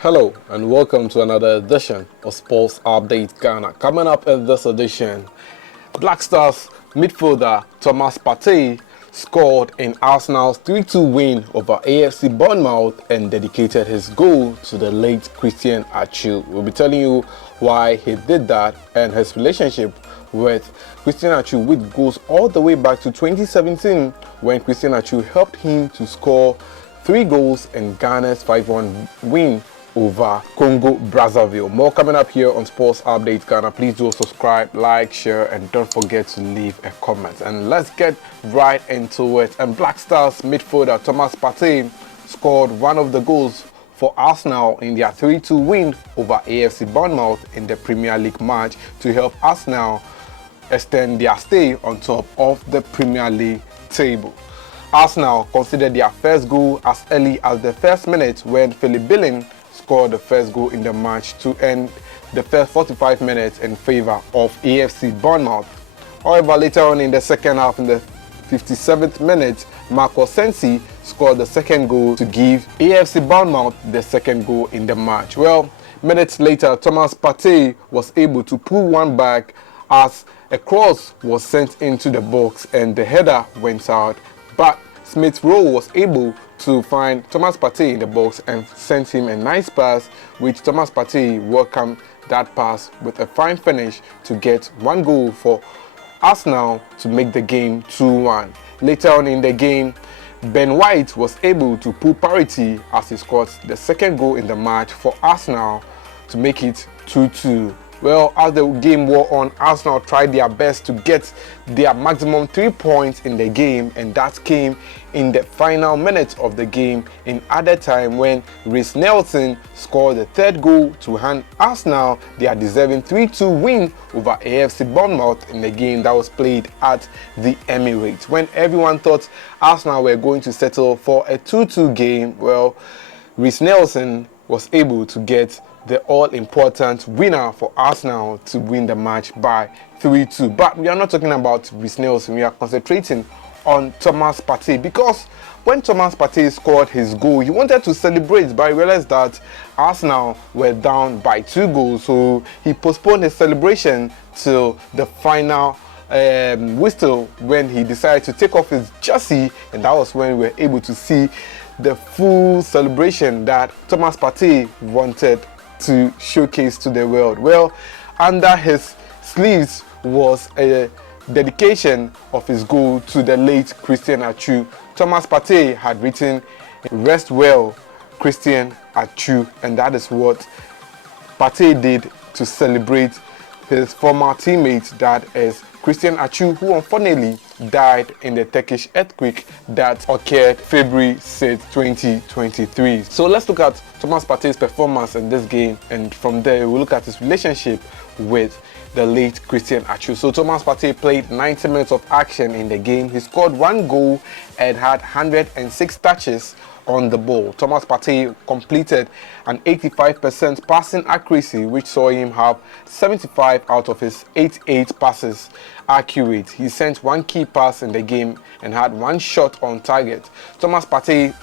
Hello and welcome to another edition of Sports Update Ghana. Coming up in this edition, Black Stars midfielder Thomas Partey scored in Arsenal's 3-2 win over AFC Bournemouth and dedicated his goal to the late Christian Atsu. We'll be telling you why he did that and his relationship with Christian Atsu, which goes all the way back to 2017 when Christian Atsu helped him to score 3 goals in Ghana's 5-1 win over Congo Brazzaville. More coming up here on Sports Update Ghana. Please do subscribe, like, share, and don't forget to leave a comment. And let's get right into it. And Black Stars midfielder Thomas Partey scored one of the goals for Arsenal in their 3-2 win over AFC Bournemouth in the Premier League match to help Arsenal extend their stay on top of the Premier League table. Arsenal considered their first goal as early as the first minute when Philip Billing scored the first goal in the match to end the first 45 minutes in favor of AFC Bournemouth. However, later on in the second half, in the 57th minute, Marco Sensi scored the second goal to give AFC Bournemouth the second goal in the match. Well, minutes later, Thomas Partey was able to pull one back as a cross was sent into the box and the header went out. But Smith Rowe was able to find Thomas Partey in the box and sent him a nice pass, which Thomas Partey welcomed that pass with a fine finish to get one goal for Arsenal to make the game 2-1. Later on in the game, Ben White was able to pull parity as he scored the second goal in the match for Arsenal to make it 2-2. Well, as the game wore on, Arsenal tried their best to get their maximum 3 points in the game, and that came in the final minutes of the game in added time when Reiss Nelson scored the third goal to hand Arsenal their deserving 3-2 win over AFC Bournemouth in the game that was played at the Emirates. When everyone thought Arsenal were going to settle for a 2-2 game, well, Reiss Nelson was able to get the all-important winner for Arsenal to win the match by 3-2. But we are not talking about Reiss Nelson. We are concentrating on Thomas Partey, because when Thomas Partey scored his goal, he wanted to celebrate, but he realized that Arsenal were down by 2 goals, so he postponed his celebration till the final whistle when he decided to take off his jersey, and that was when we were able to see the full celebration that Thomas Partey wanted to showcase to the world. Well, under his sleeves was a dedication of his goal to the late Christian Atsu. Thomas Partey had written, "Rest well, Christian Atsu," and that is what Partey did to celebrate his former teammate, that is Christian Atsu, who unfortunately died in the Turkish earthquake that occurred February 6, 2023. So let's look at Thomas Partey's performance in this game, and from there we'll look at his relationship with the late Christian Atsu. So Thomas Partey played 90 minutes of action in the game. He scored 1 goal and had 106 touches on the ball. Thomas Partey completed an 85% passing accuracy, which saw him have 75 out of his 88 passes accurate. He sent 1 key pass in the game and had 1 shot on target. Thomas Partey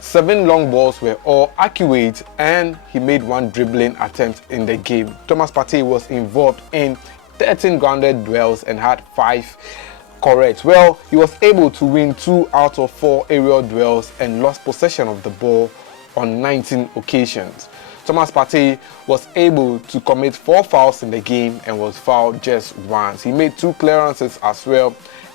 7 long balls were all accurate, and he made 1 dribbling attempt in the game. Thomas Partey was involved in 13 grounded duels and had 5 correct. Well, he was able to win 2 out of 4 aerial duels and lost possession of the ball on 19 occasions. Thomas Partey was able to commit 4 fouls in the game and was fouled just once. He made 2 clearances as well,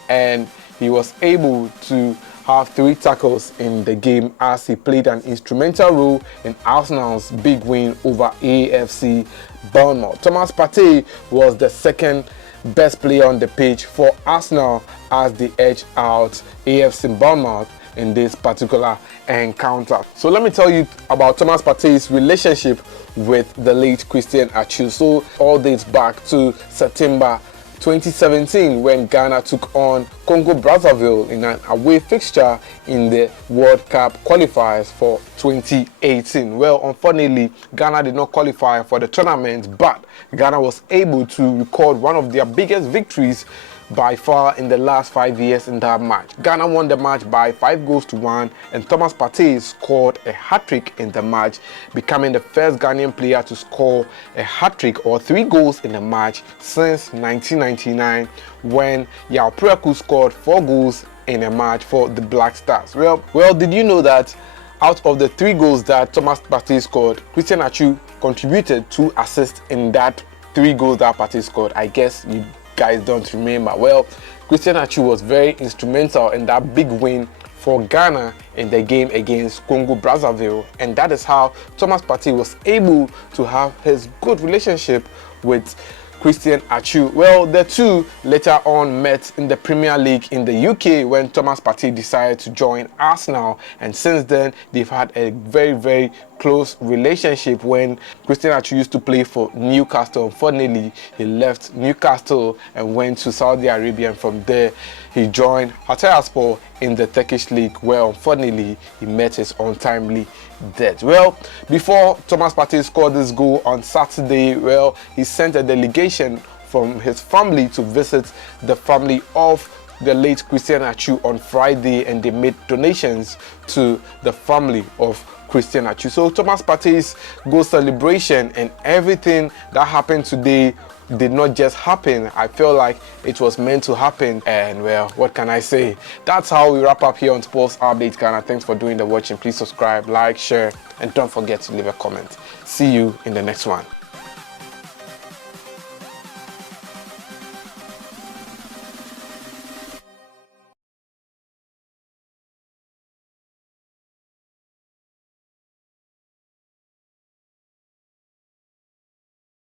and he was able to have 3 tackles in the game as he played an instrumental role in Arsenal's big win over AFC Bournemouth. Thomas Partey was the second best player on the pitch for Arsenal as they edged out AFC Bournemouth in this particular encounter. So let me tell you about Thomas Partey's relationship with the late Christian Atsu. So all dates back to September 2017 when Ghana took on Congo Brazzaville in an away fixture in the World Cup qualifiers for 2018. Well, unfortunately, Ghana did not qualify for the tournament, but Ghana was able to record one of their biggest victories by far in the last 5 years in that match. Ghana won the match by 5-1, and Thomas Partey scored a hat-trick in the match, becoming the first Ghanaian player to score a hat-trick or 3 goals in a match since 1999, when Yao Preku scored 4 goals in a match for the Black Stars. Well, did you know that out of the 3 goals that Thomas Partey scored, Christian Atsu contributed 2 assists in that 3 goals that Partey scored? I guess you guys don't remember. Well, Christian Atsu was very instrumental in that big win for Ghana in the game against Congo Brazzaville, and that is how Thomas Partey was able to have his good relationship with Christian Atsu. Well, the two later on met in the Premier League in the UK when Thomas Partey decided to join Arsenal, and since then they've had a very close relationship. When Christian Atsu used to play for Newcastle, unfortunately he left Newcastle and went to Saudi Arabia, and from there he joined Hatayspor in the Turkish league, where unfortunately he met his untimely death. Well, before Thomas Partey scored this goal on Saturday, well, he sent a delegation from his family to visit the family of the late Christian Atsu on Friday, and they made donations to the family of Christian Atsu. So Thomas Partey's goal celebration and everything that happened today did not just happen. I feel like it was meant to happen, and well, what can I say? That's how we wrap up here on Sports Update Ghana. Thanks for doing the watching. Please subscribe, like, share, and don't forget to leave a comment. See you in the next one.